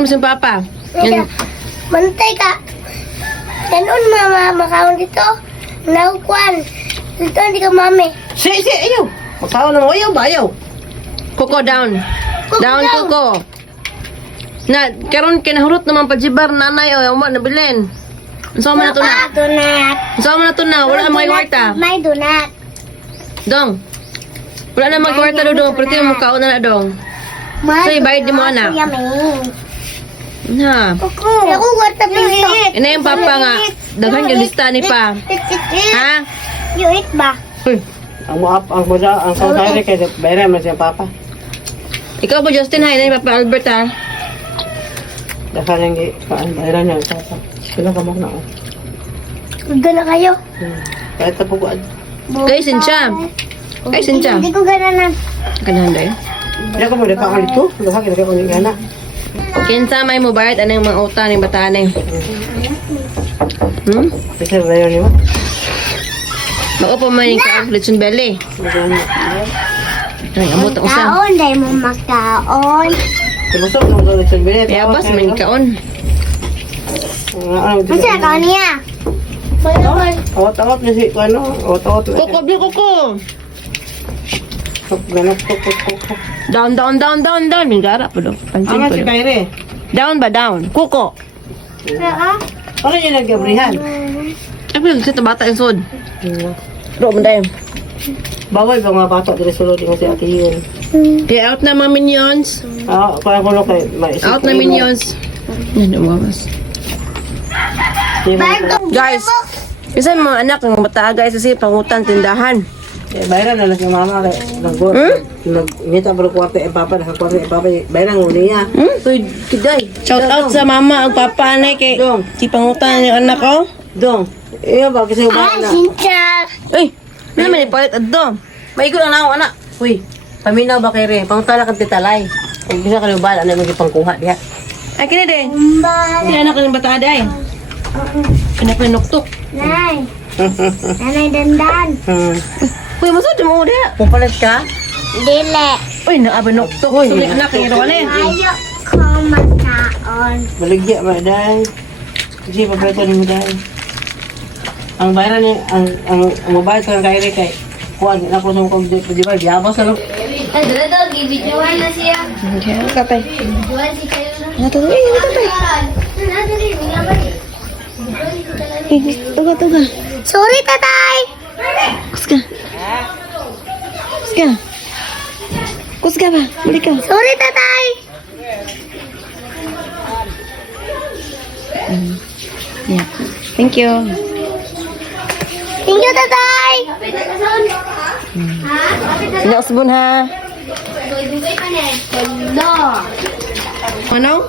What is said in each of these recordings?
mo sa papa. Yan. Mantay ka. Kanon mama makaon dito. Naukuan. Dito hindi ka mami. Si, ayaw. Magkaon na mo, ayaw ba, ayaw. Coco down. Coco Down, down. Coco. Na, karon kinahurot naman pajibar nanay o uma na bilin. Unsa man na to na? Donat. Unsa man na to na? Wala na mga kwarta. May donat. Dong. Wala na mga kwarta do dong, pero mo kaon na dong. Say, bayad di mo, anak. Yummy. Na. Kuko. Ako kwarta piso. Ina yung papa nga. Daghan yung lista ni pa. Ha? You eat ba? Uy. Ang sangkari kay bayran man siya papa. Ikaw po Justin ha, ina yung papa Albert ha. Daka lang bayran niya papa. Sila ka mo na. Gana kayo. Kahit na puguan. Kay Sincha. Kay Sincha. Hindi ko gananan. Kanahan dayo. Diya ka mo daka ka dito. Daka ka mo ni ana. Kinsa may mo bayad anong mga utang ni bataan eh. Kasi bayran niyo. Mao pa man ka lechon belly. Ay, amot ang usang. Kaon, dahil mo makaon. Kusog mo sa lechon bilet. Payabas man kaon. Kasi kaon niya. Awat-awat niya si ano. Awat-awat na Koko, bli koko. Ganap ko. Down, down, down, down, down. Mingara pa do. Pansin Ang pa si do. Kaire. Down ba down? Koko. Ano yung nagabrihan? Ay, pero kasi bata yung sod. Ro mo dayo. Bawal ba mga bata dito sulod yung si ate yun? Kaya out na mga minions. Kaya ko no kay maisip. Out na minions. Yan, umawas. Guys, kasi mga anak ng bata guys kasi pangutan tindahan. Bayran na lang si mama kay nag-work. Nag-ngita pa kwarto papa na kwarto papa. Bayran mo niya. Uy, kiday. Shout out sa mama ang papa na kay Dong. si pangutan yung anak ko. Dong. Iya ba kasi ba na. Sincha. Uy, ano naman ipalit adto? Maigo lang na ako anak. Uy, paminaw ba kay re? Pangutala ka titalay. Kung bisa ka bala na magipangkuha diha. Ay, kini din. Bye. Si anak ng bata day. Anak na nuktok. Nay. Nanay dandan. Uy, masod mo diha. Kung palit ka, Dile. Uy, naaba nuktok. So, may anak yung irawan eh. Ayaw ko makaon. baligya ba dahil. Kasi paborito ni mo dahil. Ang bayran niya, ang mobile ko kay re kay kuan na ko sa kog di ba diabos na lang. Ay, dala gibidyohan na siya. Okay, kapay. Bidyohan si kayo na. Ano to? Uy, ano to? Tuga. Sorry, tatay. Kuska. Kuska. Kuska ba? Balik ka. Sorry, tatay. Yeah. Thank you. Thank you, tatay. Sino usbon ha? Manong?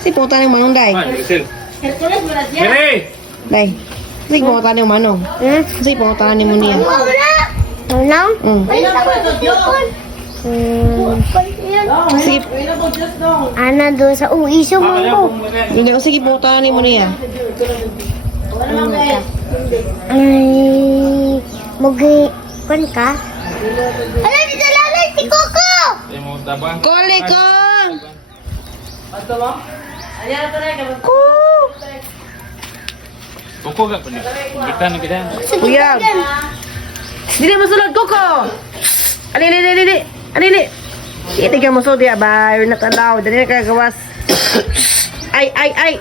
Si puta ng manong, day. Day. Si puta ng manong. Si puta ni mo niya. Ano? Sige. Ana doon sa iso mo ko. Hindi ko sige puta ni mo niya. Ay, mugi kon ka? Ala, di dalalay si Coco. Kole ko! Koko gak pernah. Kita nak kita. Uyag. Dili masulod Coco. Ali. Iti ka mo so dia ba? You're not allowed. Dali ka gawas. Ay.